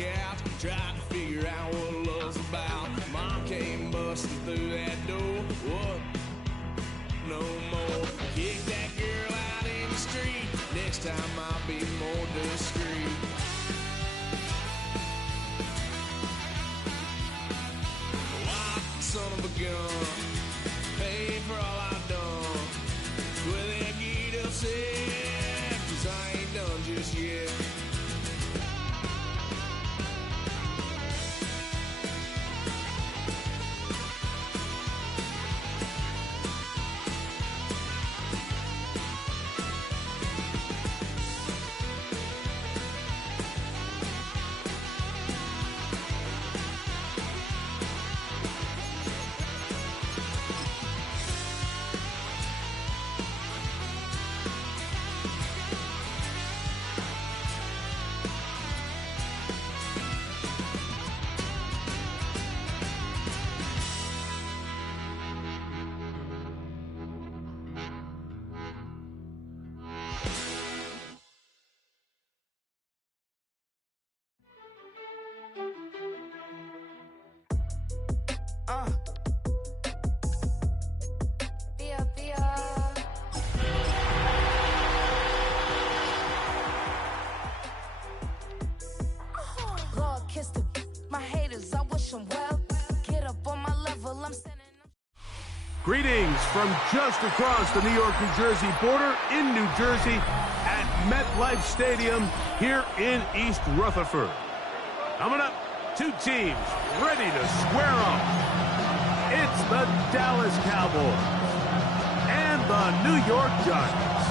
couch, trying to figure out what love's about. Mom came busting through that door. What? No more. Kick that girl out in the street. Next time I'll be more discreet. Son of a gun, pay for all I've done. Well, they get upset, 'cause I ain't done just yet. Greetings from just across the New York-New Jersey border in New Jersey at MetLife Stadium here in East Rutherford. Coming up, two teams ready to square off. It's the Dallas Cowboys and the New York Giants.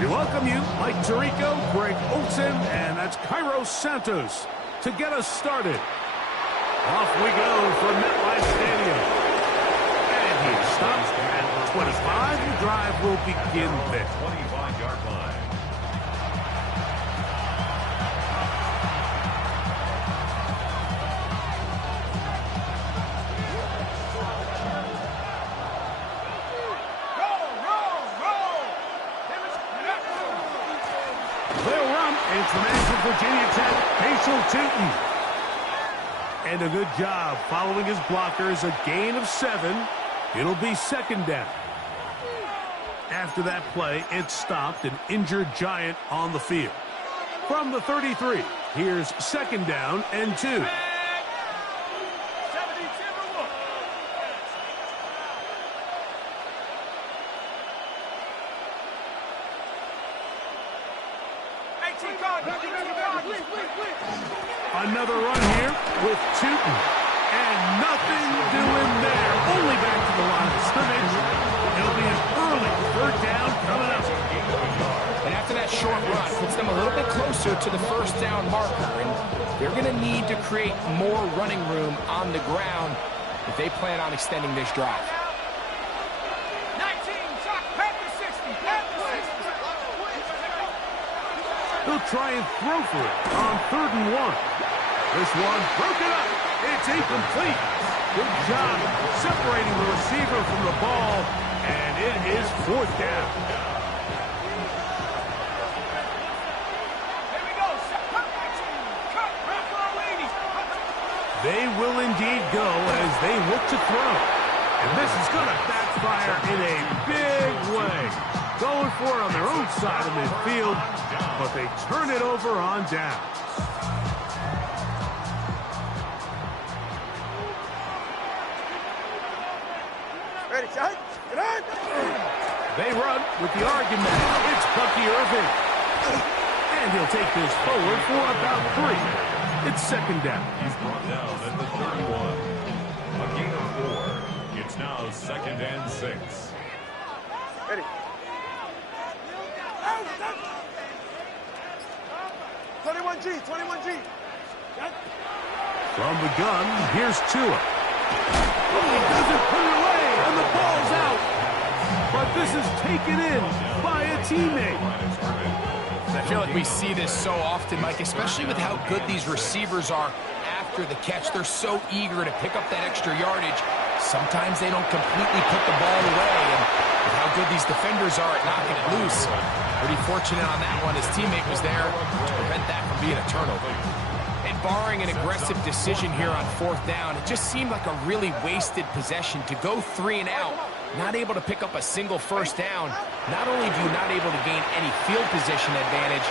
We welcome you, Mike Tirico, Greg Olson, and that's Cairo Santos to get us started. Off we go for MetLife Stadium. And he stops at 25. The drive will begin there. 25-yard line. And from Virginia Tech, Tay'Shaun. And a good job following his blockers, a gain of 7. It'll be second down. After that play, it stopped an injured Giant on the field. From the 33, here's second down and 2. Another run here with Tootin. And nothing doing there. Only back to the line of scrimmage. It'll be an early third down coming up. And after that short run, puts them a little bit closer to the first down marker. And they're going to need to create more running room on the ground if they plan on extending this drive. They'll try and throw for it on 3rd and 1. This one broken up. It's incomplete. Good job separating the receiver from the ball, and it is 4th down. Here we go. They will indeed go as they look to throw. And this is going to backfire in a big way. Going for it on their own side of midfield, but they turn it over on downs. Ready, shot. Get on. They run with the argument. It's Bucky Irving. And he'll take this forward for about 3. It's second down. He's brought down at the 31. A gain of 4. It's now second and 6. Ready. 21G, 21G. From the gun, here's Tua. Oh, he doesn't put it away, and the ball's out. But this is taken in by a teammate. I feel like we see this so often, Mike, especially with how good these receivers are after the catch. They're so eager to pick up that extra yardage. Sometimes they don't completely put the ball away, and with how good these defenders are at knocking it loose, pretty fortunate on that one. His teammate was there to prevent that from being a turnover. And barring an aggressive decision here on 4th down, it just seemed like a really wasted possession to go 3 and out, not able to pick up a single 1st down. Not only do you not able to gain any field position advantage,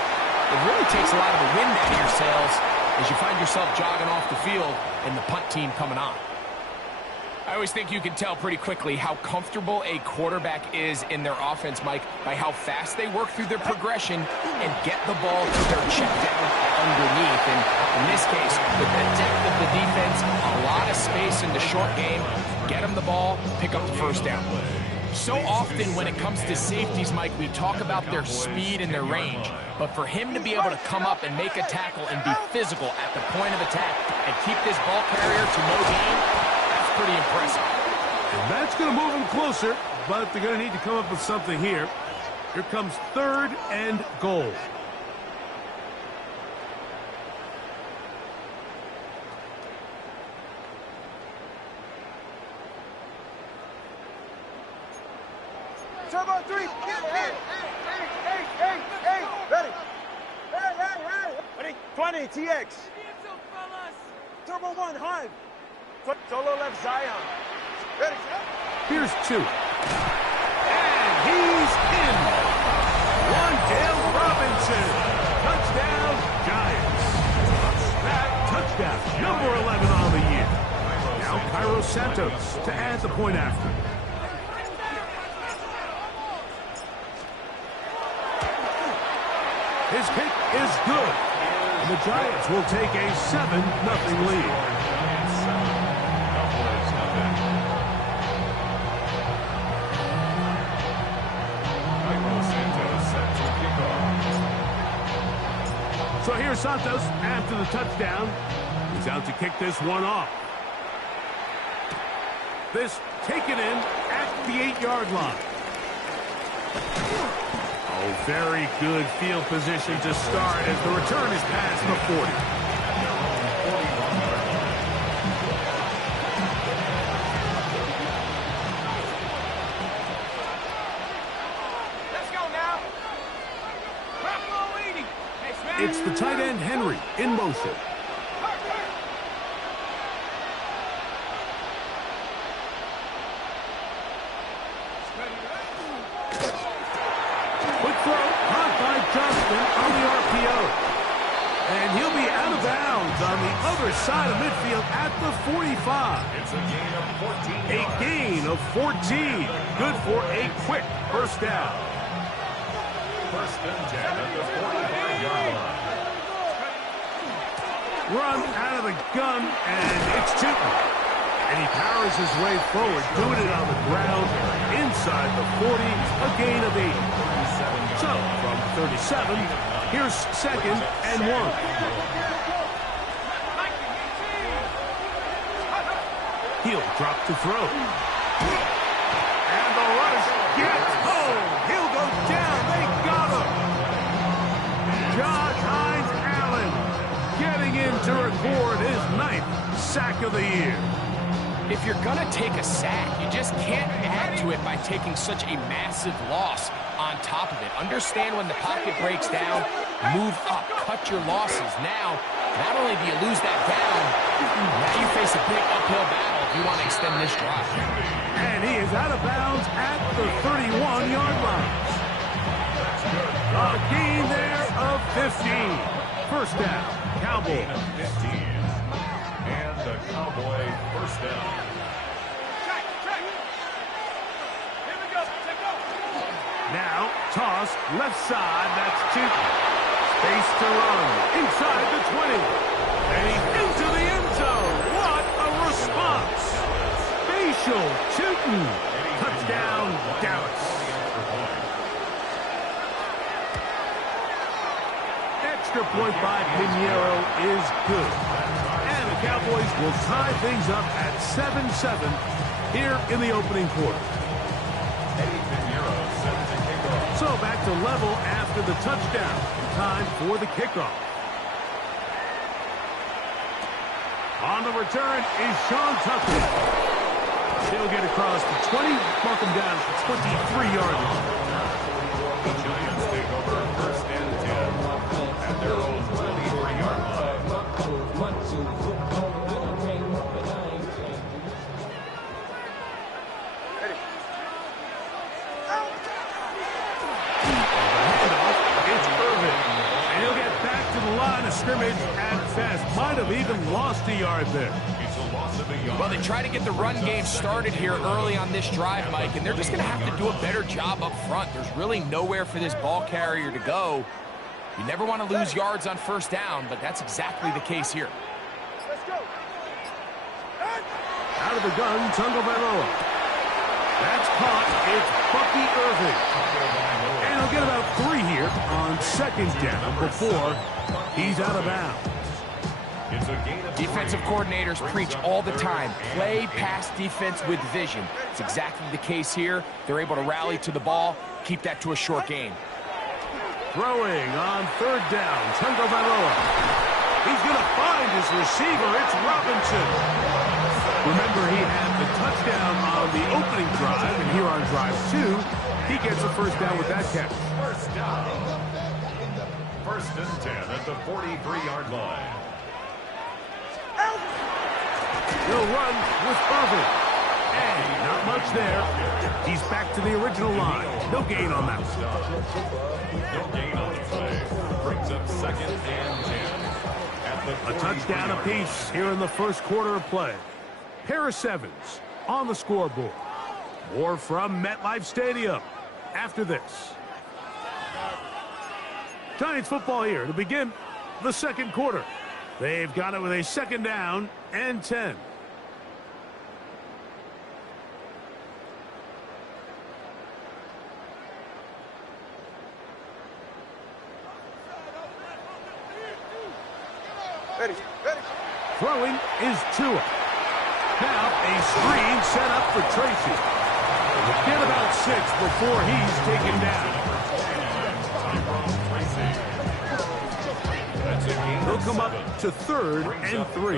it really takes a lot of the wind out of your sails as you find yourself jogging off the field and the punt team coming on. I always think you can tell pretty quickly how comfortable a quarterback is in their offense, Mike, by how fast they work through their progression and get the ball to their check down underneath. And in this case, with the depth of the defense, a lot of space in the short game, get them the ball, pick up the 1st down. So often when it comes to safeties, Mike, we talk about their speed and their range. But for him to be able to come up and make a tackle and be physical at the point of attack and keep this ball carrier to no gain, that's pretty impressive. And that's going to move them closer, but they're going to need to come up with something here. Here comes 3rd and goal. Turbo 3. Hey. Ready. Hey. Ready. 20, TX. Turbo 1, hard. Solo left Zion. Ready. Here's 2. And he's in. Wandale Robinson. Touchdown, Giants. That touchdown, number 11 on the year. Now Cairo Santos to add the point after. His kick is good. And the Giants will take a 7-0 lead. So here's Santos after the touchdown. He's out to kick this one off. This taken in at the 8-yard line. Oh, very good field position to start as the return is past the 40. Let's go now. It's the tight end, Henry, in motion. Quick throw, caught by Johnston on the RPO. And he'll be out of bounds on the other side of midfield at the 45. It's a gain of 14. A gain of 14. Good for a quick 1st down. 1st and 10 at the 45-yard line. Run out of the gun, and it's Tay'Shaun. And he powers his way forward, doing it on the ground, inside the 40, a gain of 8. So, from 37, here's 2nd and 1. He'll drop to throw. And the rush gets home. He'll go down. They got him. Josh Hines-Allen getting in to record his 9th sack of the year. If you're going to take a sack, you just can't add to it by taking such a massive loss on top of it. Understand when the pocket breaks down, move up, cut your losses. Now, not only do you lose that down, now you face a big uphill battle if you want to extend this drive. And he is out of bounds at the 31-yard line. A gain there of 15. 1st down, Cowboys. 15. And the Cowboy 1st down. Now, toss, left side, that's Tay'Shaun. Space to run, inside the 20. And he's into the end zone. What a response. Facial Tay'Shaun. Touchdown, Dallas. Extra point by Pinheiro is good. And the Cowboys will tie things up at 7-7 here in the opening quarter. So back to level after the touchdown. Time for the kickoff. On the return is Sean Tucker. He'll get across the 20, mark him down at the 23-yard line. The Giants take over first and 10 at their own 23-yard line. It's Irvin. And he'll get back to the line of scrimmage at best. Might have even lost a yard there. Well, they try to get the run game started here early on this drive, Mike, and they're just going to have to do a better job up front. There's really nowhere for this ball carrier to go. You never want to lose yards on first down, but that's exactly the case here. Let's go. Out of the gun, Tagovailoa. That's caught. It's Bucky Irving. And he'll get about 3 here on second down before he's out of bounds. Defensive coordinators preach all the time, play pass defense with vision. It's exactly the case here. They're able to rally to the ball, keep that to a short gain. Throwing on third down, Tagovailoa. He's going to find his receiver. It's Robinson. Remember, he had the touchdown on the opening drive, and here on drive 2, he gets a first down with that catch. First down. First and 10 at the 43-yard line. He'll run with Irvin. And not much there. He's back to the original line. No gain on that. No gain on the play. Brings up second and 10. A touchdown apiece here in the first quarter of play. Pair of sevens on the scoreboard. More from MetLife Stadium after this. Giants football here to begin the second quarter. They've got it with a second down and 10. Ready, ready. Throwing is Tua. Now a screen set up for Tracy. We'll get about 6 before he's taken down. He'll come up to third and 3.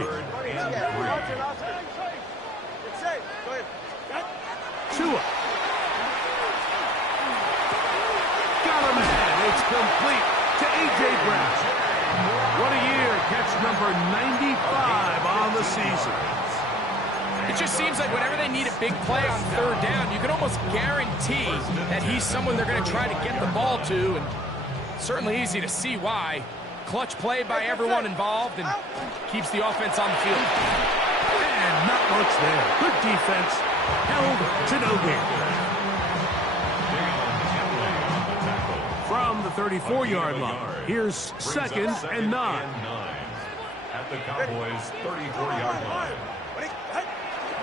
Tua. Got a man. It's complete to A.J. Brown. What a year. Catch number 95 on the season. It just seems like whenever they need a big play on third down, you can almost guarantee that he's someone they're going to try to get the ball to, and certainly easy to see why. Clutch play by everyone involved and keeps the offense on the field. And not much there. Good defense. Held to no gain. From the 34-yard line, here's second and 9. At the Cowboys' 34-yard line.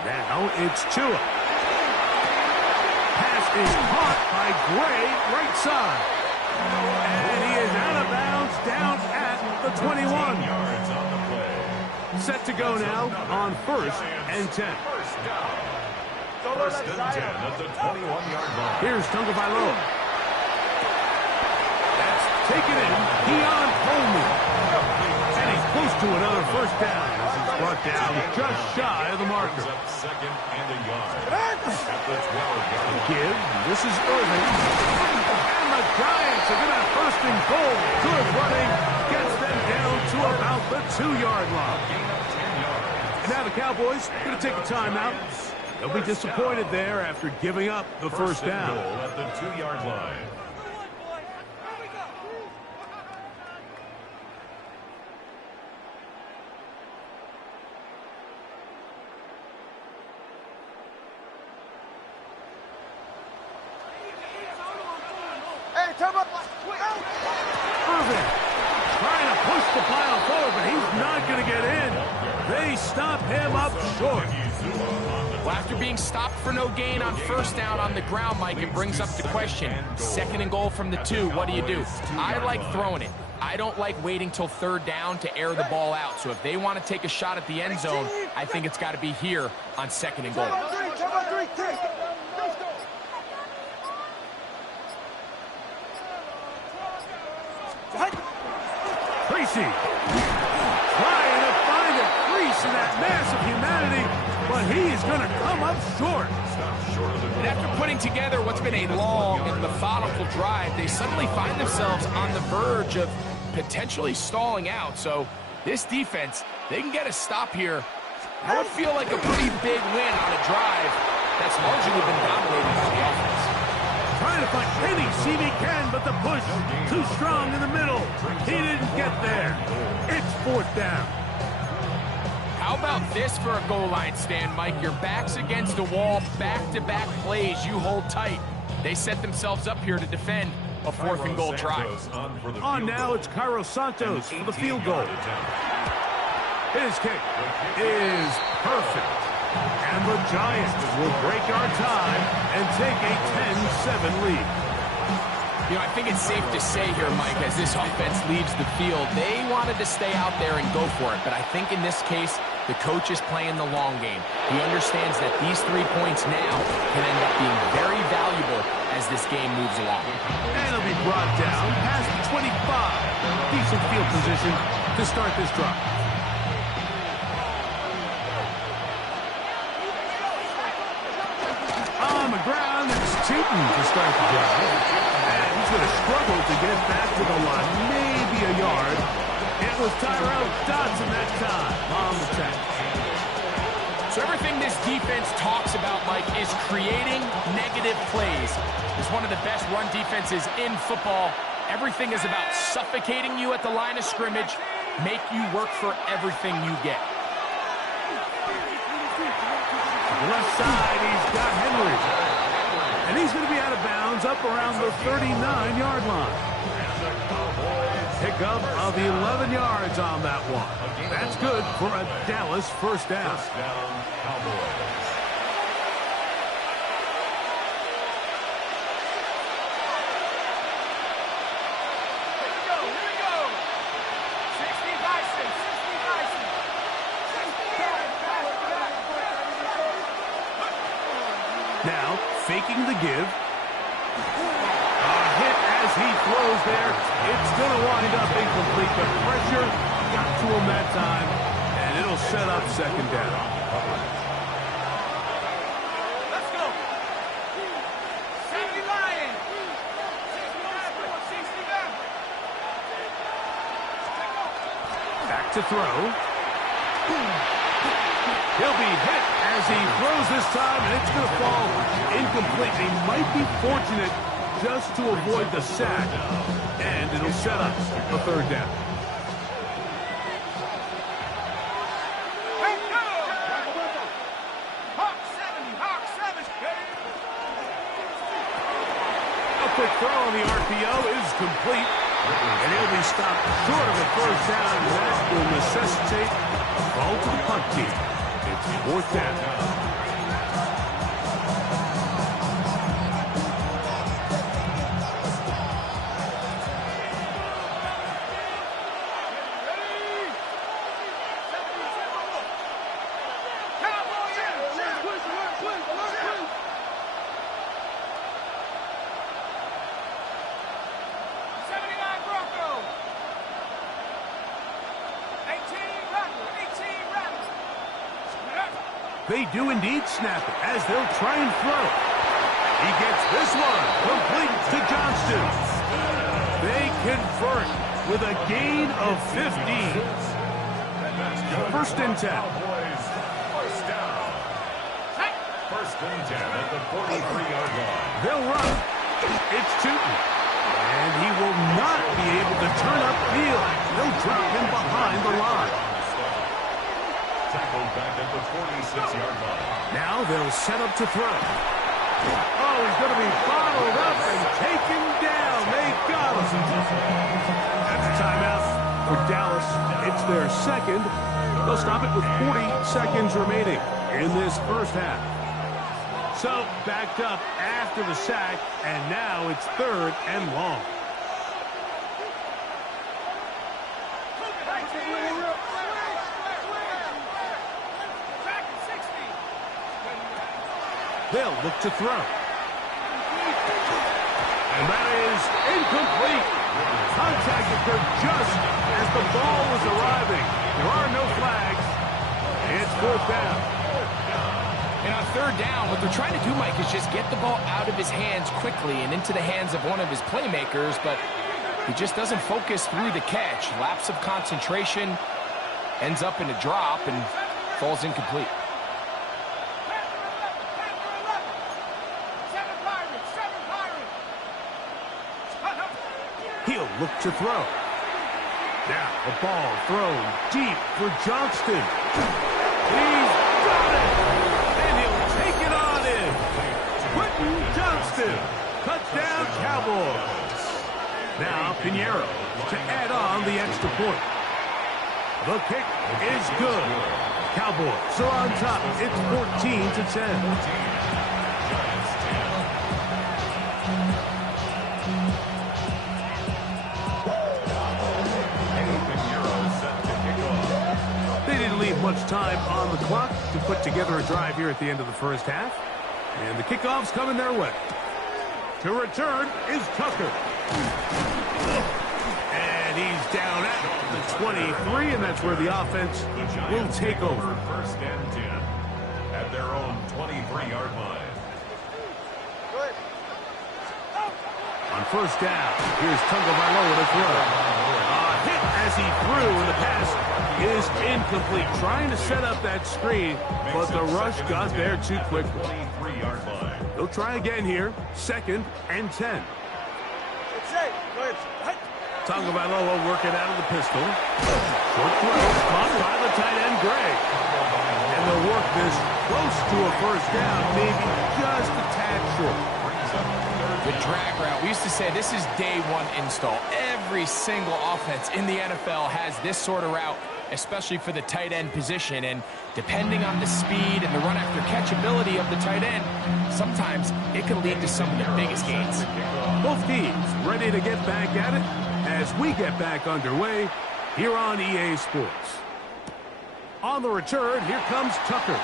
Now it's Tua. Pass is caught by Gray, right side. And he is out of bounds down at the 21. Yards on the play. Set to go now on first and 10. First and 10 at the 21-yard line. Here's Tagovailoa. That's taken in. Keon Coleman. And he's close to another first down as he's brought down just shy of the marker. Up second and a yard. At the 12-yard line. Give. This is Irving. And the Giants are going to have first and goal. Good running. Gets them down to about the 2-yard line. And now the Cowboys are going to take a timeout. They'll be disappointed there after giving up the first down. Goal at the 2-yard line. Hey, turn up. Irvin trying to push the pile forward, but he's not going to get in. They stop him up short. Well, after being stopped for no gain on first down on the ground, Mike, it brings up the question. Second and goal from the 2, what do you do? I like throwing it. I don't like waiting till third down to air the ball out. So if they want to take a shot at the end zone, I think it's got to be here on second and goal. Tracy trying to find a free facing that mass of humanity, but he's going to come up short. And after putting together what's been a long and methodical drive, they suddenly find themselves on the verge of potentially stalling out. So this defense, they can get a stop here. That would feel like a pretty big win on a drive that's largely been dominated by the offense. Trying to find any seam he can, but the push too strong in the middle. He didn't get there. It's fourth down. How about this for a goal line stand, Mike? Your back's against the wall, back-to-back plays, you hold tight. They set themselves up here to defend a 4th and goal try. On now, it's Cairo Santos for the field goal. His kick is perfect. And the Giants will break our tie and take a 10-7 lead. You know, I think it's safe to say here, Mike, as this offense leaves the field, they wanted to stay out there and go for it. But I think in this case, the coach is playing the long game. He understands that these 3 points now can end up being very valuable as this game moves along. And it'll be brought down past 25. Decent field position to start this drive. On the ground, it's Tay'Shaun to start the drive. And he's going to struggle to get back to the line, maybe a yard. It was Tyrell Dodson that time on the tackle. So everything this defense talks about, Mike, is creating negative plays. It's one of the best run defenses in football. Everything is about suffocating you at the line of scrimmage, make you work for everything you get. Left side, he's got Henry. And he's going to be out of bounds up around the 39-yard line. Pickup of 11 yards on that one. That's good for a Dallas first down. Now, faking the give. A hit as he throws there. It's going to wind up incomplete, but pressure got to him that time, and it'll set up second down. Let's go. 70 Lion. 69. Back to throw. He'll be hit as he throws this time, and it's going to fall incomplete. He might be fortunate just to avoid the sack, and it'll set up a third down. A quick throw on the RPO is complete, and he'll be stopped short of a first down, and that will necessitate a ball to the punt team. It's fourth down. They do indeed snap it as they'll try and throw. He gets this one complete to Johnston. They convert with a gain of 15. First and 10. First and 10 at the 43-yard line. They'll run. It's Tay'Shaun. And he will not be able to turn upfield. They'll drop him behind the line. Tackled back at the 46-yard line. Now they'll set up to throw. Oh, he's going to be bottled up and taken down. They got him. That's a timeout for Dallas. It's their second. They'll stop it with 40 seconds remaining in this first half. So, backed up after the sack, and now it's third and long. They'll look to throw. And that is incomplete. Contact occurred just as the ball was arriving. There are no flags. fourth down. And on third down, what they're trying to do, Mike, is just get the ball out of his hands quickly and into the hands of one of his playmakers, but he just doesn't focus through the catch. Lapse of concentration, ends up in a drop, and falls incomplete. He'll look to throw. Now the ball thrown deep for Johnston. He's got it! And he'll take it on in. Quentin Johnston. Touchdown, Cowboys. Now Pinheiro to add on the extra point. The kick is good. Cowboys are on top. It's 14-10. Much time on the clock to put together a drive here at the end of the first half. And the kickoff's coming their way. To return is Tucker. And he's down at the 23, and that's where the offense will take over. First and 10 at their own 23-yard line. On first down, here's Tagovailoa to throw. Hit as he threw, and the pass is incomplete. Trying to set up that screen, but the rush got there too quickly. They'll try again here. 2nd and 10. Tagovailoa working out of the pistol. Short throw, caught by the tight end, Gray. And they'll work this close to a first down, maybe just a tad short. The drag route, we used to say this is day one install. Every single offense in the NFL has this sort of route, especially for the tight end position. And depending on the speed and the run after catch ability of the tight end, sometimes it can lead to some of the biggest gains. Both teams ready to get back at it as we get back underway here on EA Sports. On the return, here comes Tucker.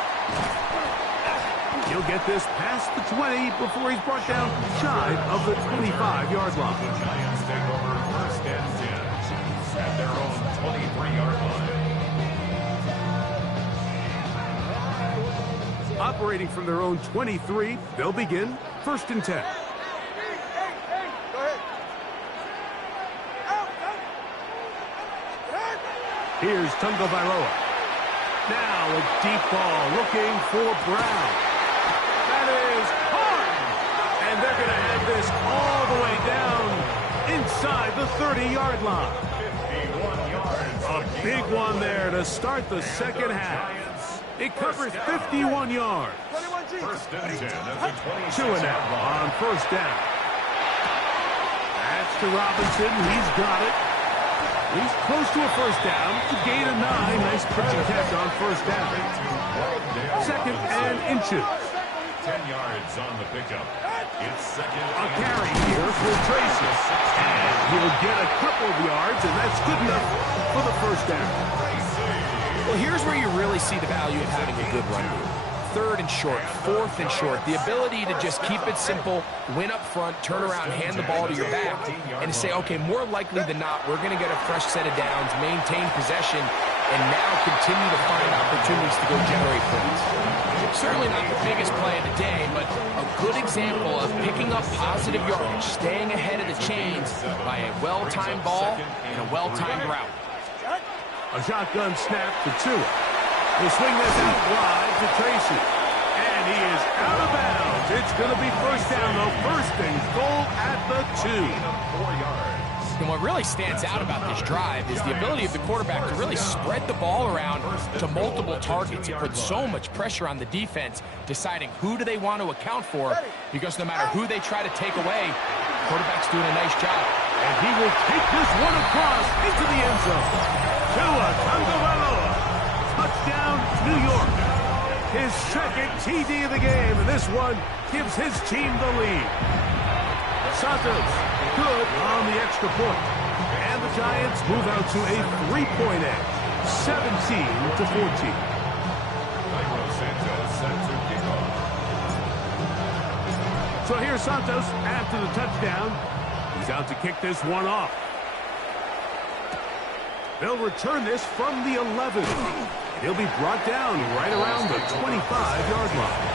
He'll get this past the 20 before he's brought down shy of the 25-yard line. The Giants take over first and 10 at their own 23-yard line. Operating from their own 23, they'll begin 1st and 10. Here's Tagovailoa. Now a deep ball looking for Brown. That is hard. And they're going to have this all the way down inside the 30-yard line. 51 yards. A big one there to start the second half. It covers 51 yards. First and 10 at the 26 Two and out on first down. That's to Robinson. He's got it. He's close to a first down. A gain of 9. Nice catch on first down. 2nd and inches. 10 yards on the pickup. It's 2nd. A carry here for Tracy. And he'll get a couple of yards, and that's good enough for the first down. Well, here's where you really see the value of having a good run game. 3rd and short, 4th and short. The ability to just keep it simple, win up front, turn around, hand the ball to your back, and to say, okay, more likely than not, we're going to get a fresh set of downs, maintain possession, and now continue to find opportunities to go generate points. Certainly not the biggest play of the day, but a good example of picking up positive yardage, staying ahead of the chains by a well-timed ball and a well-timed route. A shotgun snap to Tua. He'll swing this out wide to Tracy. And he is out of bounds. It's going to be first down, though. First and goal at the 2. 4 yards. And what really stands out about this drive is the ability of the quarterback to really spread the ball around to multiple targets. It puts so much pressure on the defense, deciding who do they want to account for, because no matter who they try to take away, the quarterback's doing a nice job. And he will take this one across into the end zone. Tua Tagovailoa. Touchdown, New York. His 2nd TD of the game, and this one gives his team the lead. Santos good on the extra point. And the Giants move out to a 3-point edge, 17-14. So here's Santos after the touchdown. He's out to kick this one off. They'll return this from the 11. He'll be brought down right around the 25-yard line.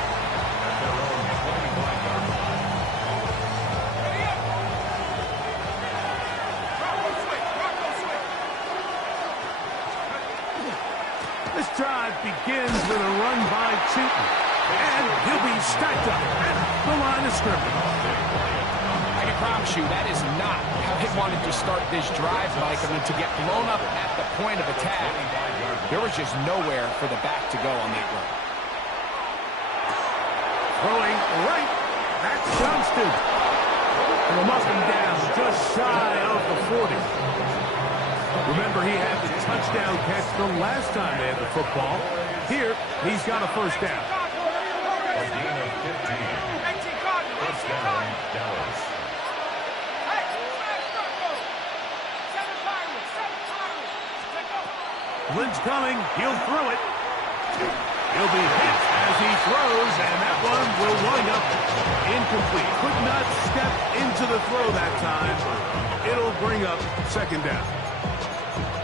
This drive begins with a run by Tay'Shaun. And he'll be stacked up at the line of scrimmage. I can promise you that is not how they wanted to start this drive, Mike. I mean, to get blown up at the point of attack, there was just nowhere for the back to go on that run. Throwing right, that's Johnston. And they'll knock him down just shy of the 40. Remember, he had the touchdown catch the last time they had the football. Here, he's got a first down. A gain of 15. First down, Dallas. Blitz coming. He'll throw it. He'll be hit as he throws, and that one will wind up incomplete. Could not step into the throw that time. It'll bring up second down.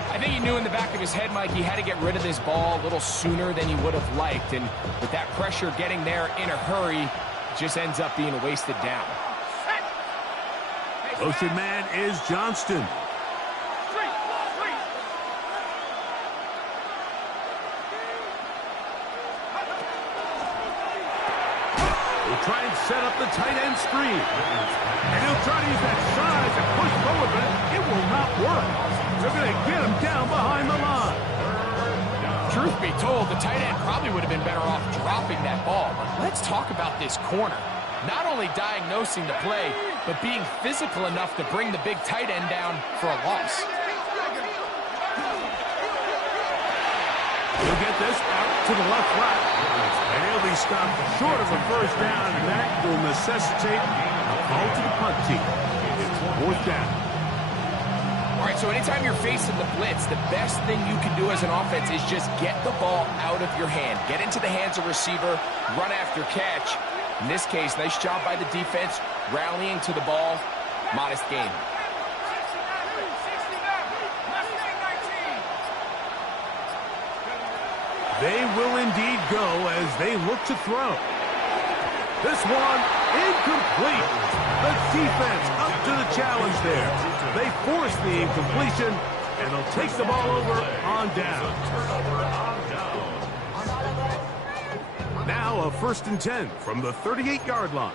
I think he knew in the back of his head, Mike, he had to get rid of this ball a little sooner than he would have liked. And with that pressure getting there in a hurry, it just ends up being a wasted down. Motion man is Johnston. He'll try and set up the tight end screen. And he'll try to use that size and push forward, but it will not work. They're going to get him down behind the line. Truth be told, the tight end probably would have been better off dropping that ball. But let's talk about this corner. Not only diagnosing the play, but being physical enough to bring the big tight end down for a loss. He'll get this out to the left flat. And he'll be stopped short of a first down, and that will necessitate a call to the punt team. It's fourth down. All right, so anytime you're facing the blitz, the best thing you can do as an offense is just get the ball out of your hand. Get into the hands of receiver, run after catch. In this case, nice job by the defense, rallying to the ball. Modest gain. They will indeed go as they look to throw. This one, incomplete. The defense up to the challenge there. They force the incompletion, and they'll take the ball over on down. Now a 1st and 10 from the 38-yard line.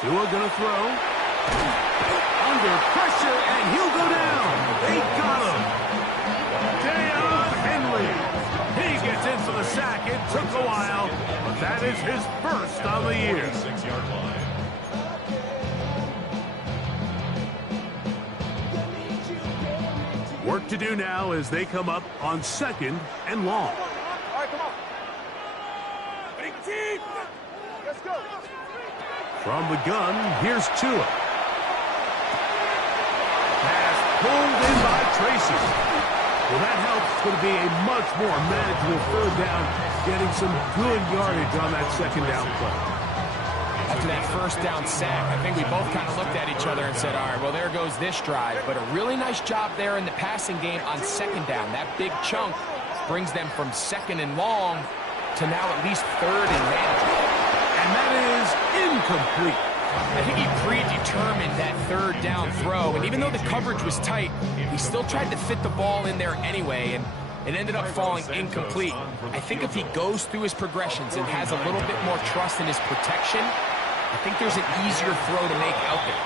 Tua gonna throw. Under pressure, and he'll go down. They got him. He gets in for the sack. It took a while, but that is his first on the year. 6-yard line. Work to do now as they come up on 2nd and long. All right, come on. Let's go. From the gun, here's Tua. Pass pulled in by Tracy. Well, that helps. It's going to be a much more manageable 3rd down, getting some good yardage on that 2nd down play. After that 1st down sack, I think we both kind of looked at each other and said, all right, well, there goes this drive. But a really nice job there in the passing game on 2nd down. That big chunk brings them from 2nd and long to now at least 3rd and manageable. And that is incomplete. I think he predetermined that 3rd down throw, and even though the coverage was tight, he still tried to fit the ball in there anyway, and it ended up falling incomplete. I think if he goes through his progressions and has a little bit more trust in his protection, I think there's an easier throw to make out there.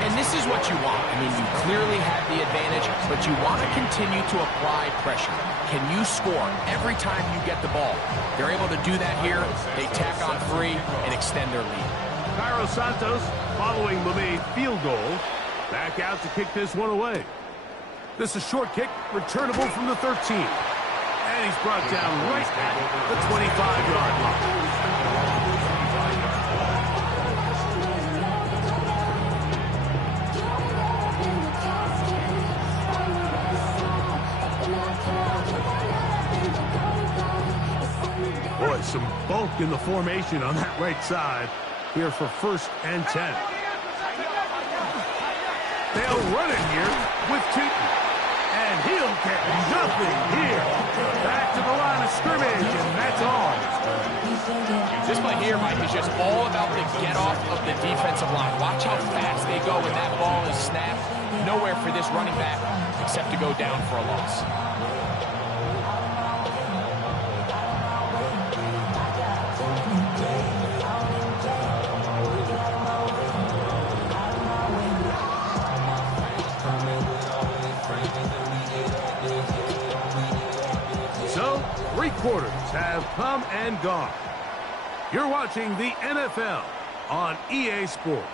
And this is what you want. I mean, you clearly have the advantage, but you want to continue to apply pressure. Can you score every time you get the ball? They're able to do that here. They tack on 3 and extend their lead. Cairo Santos following the made field goal. Back out to kick this one away. This is a short kick, returnable from the 13. And he's brought down right at the 25-yard line. Boy, some bulk in the formation on that right side. here for 1st and 10. They'll run it here with Tay'Shaun. And he'll get nothing here. Back to the line of scrimmage, and that's on. This play here, Mike, is just all about the get-off of the defensive line. Watch how fast they go when that ball is snapped. Nowhere for this running back except to go down for a loss. So, 3 quarters have come and gone. You're watching the NFL on EA Sports.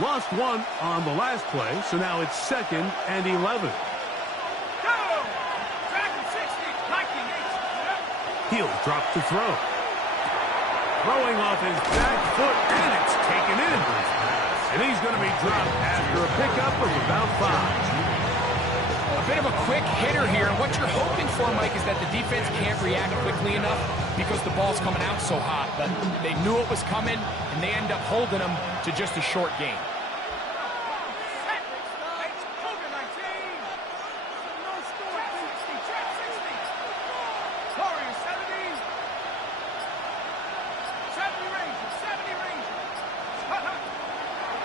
Lost 1 on the last play, so now it's 2nd and 11. He'll drop to throw. Throwing off his back foot, and it's taken in. And he's going to be dropped after a pickup of about 5. A bit of a quick hitter here. And what you're hoping for, Mike, is that the defense can't react quickly enough because the ball's coming out so hot. But they knew it was coming, and they end up holding them to just a short gain.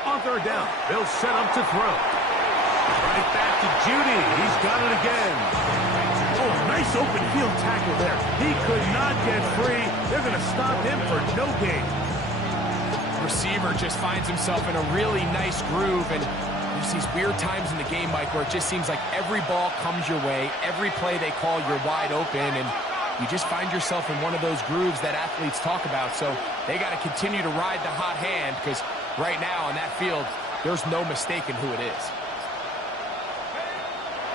On 3rd down, they'll set up to throw. Right back to Judy. He's got it again. Oh, nice open field tackle there. He could not get free. They're going to stop him for no gain. Receiver just finds himself in a really nice groove, and there's these weird times in the game, Mike, where it just seems like every ball comes your way, every play they call, you're wide open, and you just find yourself in one of those grooves that athletes talk about. So they got to continue to ride the hot hand, because right now on that field, there's no mistaking who it is.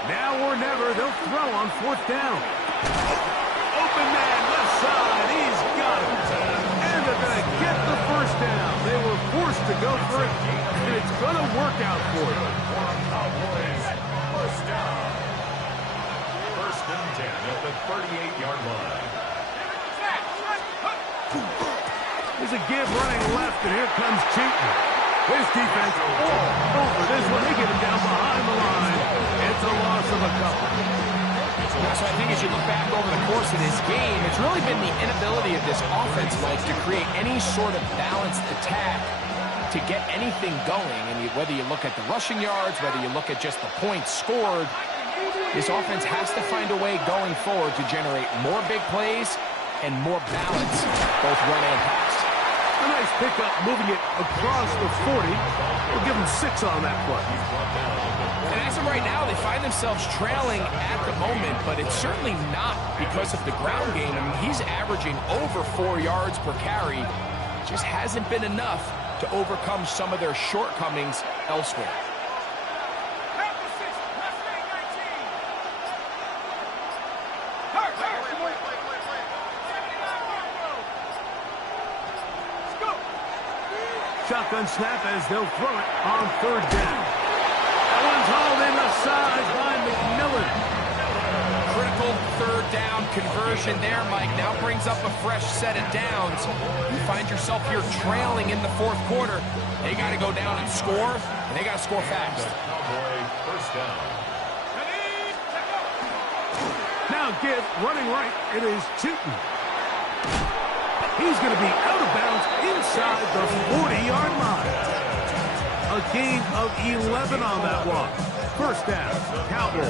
Now or never, they'll throw on 4th down. Open man, left side, he's got it. And they're going to get the 1st down. They were forced to go for it, and it's going to work out for them. 1st down. 1st and 10 at the 38-yard line. There's a give running left, and here comes Tay'Shaun. His defense all over this one. They get him down behind the line. It's a loss of a couple. So I think as you look back over the course of this game, it's really been the inability of this offense, Mike, to create any sort of balanced attack to get anything going. And whether you look at the rushing yards, whether you look at just the points scored, this offense has to find a way going forward to generate more big plays and more balance, both run and pass. A nice pickup, moving it across the 40. We'll give him 6 on that play. And as of right now, they find themselves trailing at the moment, but it's certainly not because of the ground game. I mean, he's averaging over 4 yards per carry. Just hasn't been enough to overcome some of their shortcomings elsewhere. Shotgun snap as they'll throw it on 3rd down. That one's hauled in the sides by McMillan. Critical 3rd down conversion there, Mike. Now brings up a fresh set of downs. You find yourself here trailing in the 4th quarter. They got to go down and score, and they got to score fast. 1st down. Now give, running right, it is Tay'Shaun. He's going to be out of bounds inside the 40-yard line. A gain of 11 on that walk. 1st down, Cowboys.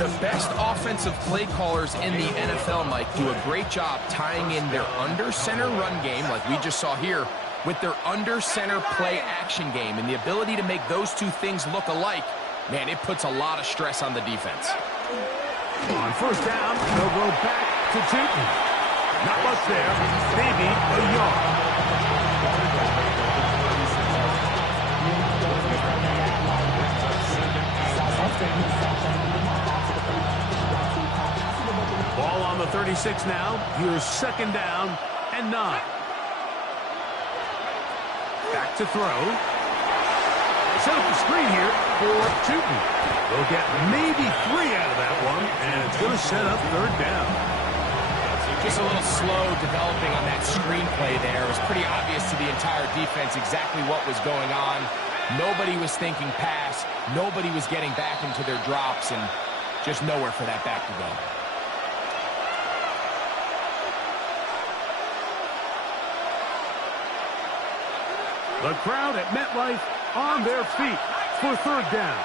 The best offensive play callers in the NFL, Mike, do a great job tying in their under-center run game, like we just saw here, with their under-center play action game. And the ability to make those two things look alike, man, it puts a lot of stress on the defense. On 1st down, they'll go back to Tay'Shaun. Not much there, maybe a yard. Ball on the 36 now. Here's 2nd down and 9. Back to throw. Set up the screen here for Tay'Shaun. They'll get maybe 3 out of that one, and it's going to set up third down. Just a little slow developing on that screenplay there. It was pretty obvious to the entire defense exactly what was going on. Nobody was thinking pass. Nobody was getting back into their drops, and just nowhere for that back to go. The crowd at MetLife on their feet for third down.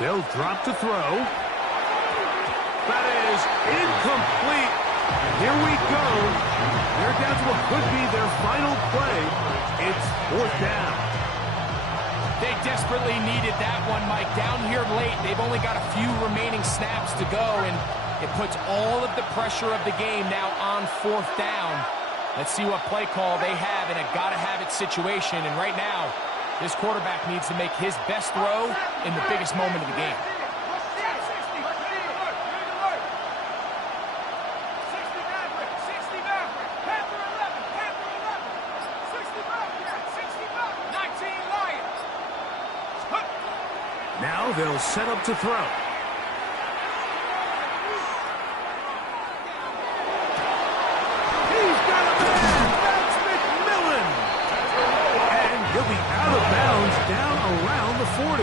They'll drop to throw. That is incomplete. Here we go. They're down to what could be their final play. It's fourth down. They desperately needed that one, Mike. Down here late, they've only got a few remaining snaps to go, and it puts all of the pressure of the game now on fourth down. Let's see what play call they have in a gotta-have-it situation, and right now, this quarterback needs to make his best throw in the biggest moment of the game. Now they'll set up to throw. He's got a man. That's McMillan. And he'll be out of bounds down around the 40.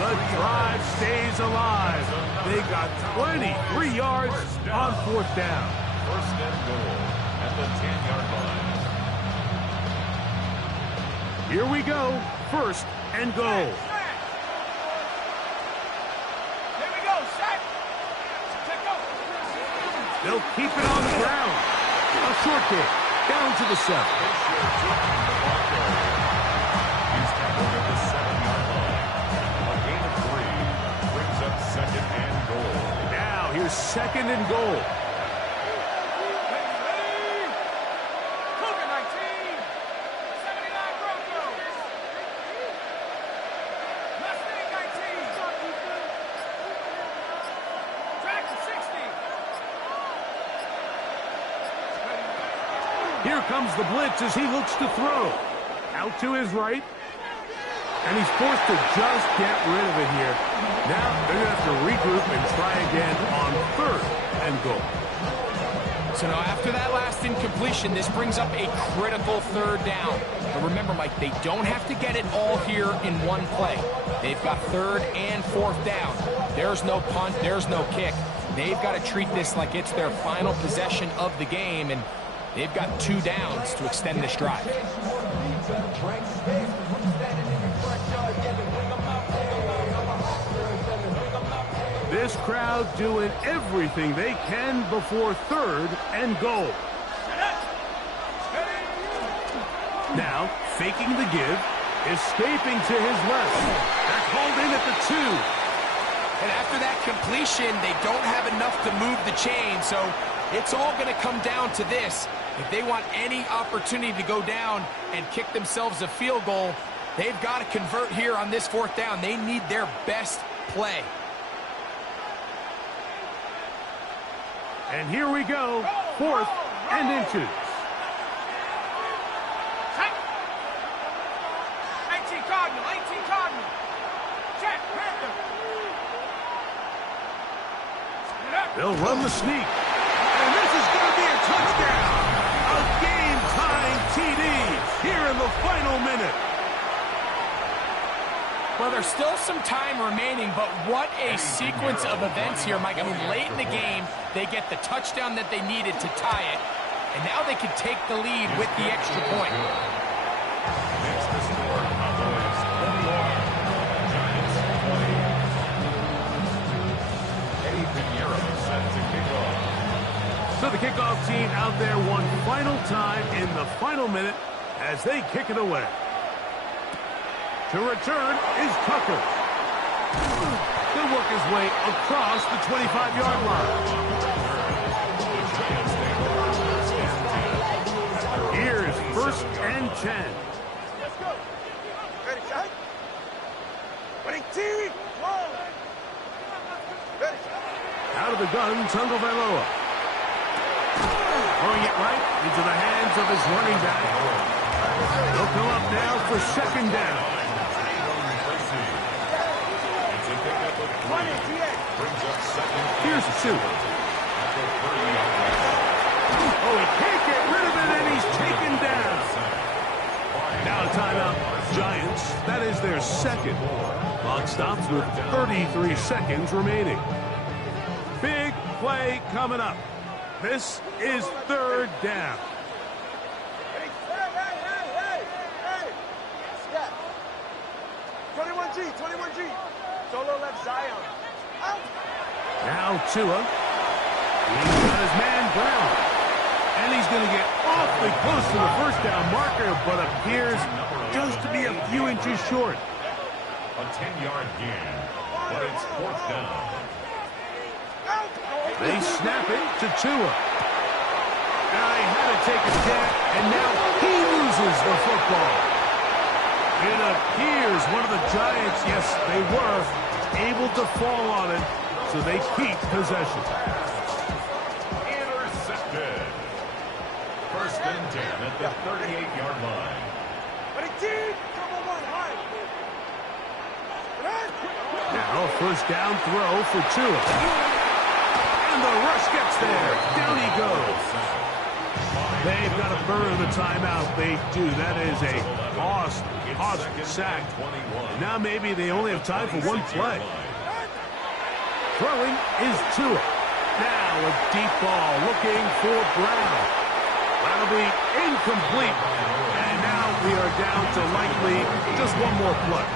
The drive stays alive. They got 23 yards on fourth down. First and goal at the 10-yard line. Here we go. First and goal. They'll keep it on the ground. A short kick down to the 7. He's tackled at the 7-yard line. A gain of 3 brings up second and goal. Now here's second and goal. Here comes the blitz as he looks to throw. Out to his right. And he's forced to just get rid of it here. Now they're going to have to regroup and try again on third and goal. So now after that last incompletion, this brings up a critical third down. But remember, Mike, they don't have to get it all here in one play. They've got third and fourth down. There's no punt. There's no kick. They've got to treat this like it's their final possession of the game, and they've got 2 downs to extend this drive. This crowd doing everything they can before third and goal. Now, faking the give, escaping to his left. They're called in at the 2. And after that completion, they don't have enough to move the chain, so it's all going to come down to this. If they want any opportunity to go down and kick themselves a field goal, they've got to convert here on this fourth down. They need their best play. And here we go, fourth and inches. 18 Cardinal, 18 Cardinal. Check, Panther. They'll run the sneak. And this is going to be a touchdown. A game-tying TD here in the final minute. Well, there's still some time remaining, but what a sequence of events here, Mike. I mean, late in the game, they get the touchdown that they needed to tie it, and now they can take the lead with the extra point. Makes the score Cowboys 31, Giants 20. Eddie Pinheiro set to kick off. So the kickoff team out there one final time in the final minute as they kick it away. To return is Tucker. He'll work his way across the 25-yard line. Tagovailoa. Throwing it right into the hands of his running back. They'll come up now for second down. Here's two. Oh, he can't get rid of it, and he's taken down. Now a timeout, Giants. That is their second. Clock stops with 33 seconds remaining. Big play coming up. This is third down. Hey! 21G. Solo left Zion. Out. Now Tua. He's got his man Brown. And he's going to get awfully close to the first down marker, but appears just to be a few inches short. A 10-yard gain, but it's fourth down. They snap it to Tua. Now he had to take a snap, and now he loses the football. It appears one of the Giants, yes, they were, able to fall on it, so they keep possession. Intercepted. First and 10 at the 38-yard line. Now first down throw for Tua. And the rush gets there. Down he goes. They've got to burn the timeout. They do. That is a cost sack. Now maybe they only have time for one play. Throwing is Tua. Now a deep ball looking for Brown. That'll be incomplete. And now we are down to likely just one more play.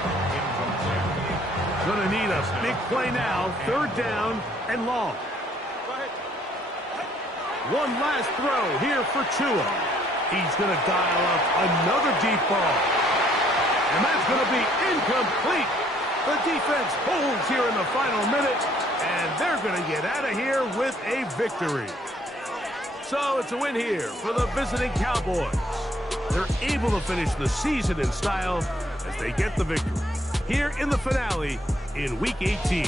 Going to need a big play now. Third down and long. One last throw here for Tua. He's going to dial up another deep ball. And that's going to be incomplete. The defense holds here in the final minute, and they're going to get out of here with a victory. So it's a win here for the visiting Cowboys. They're able to finish the season in style as they get the victory here in the finale in Week 18.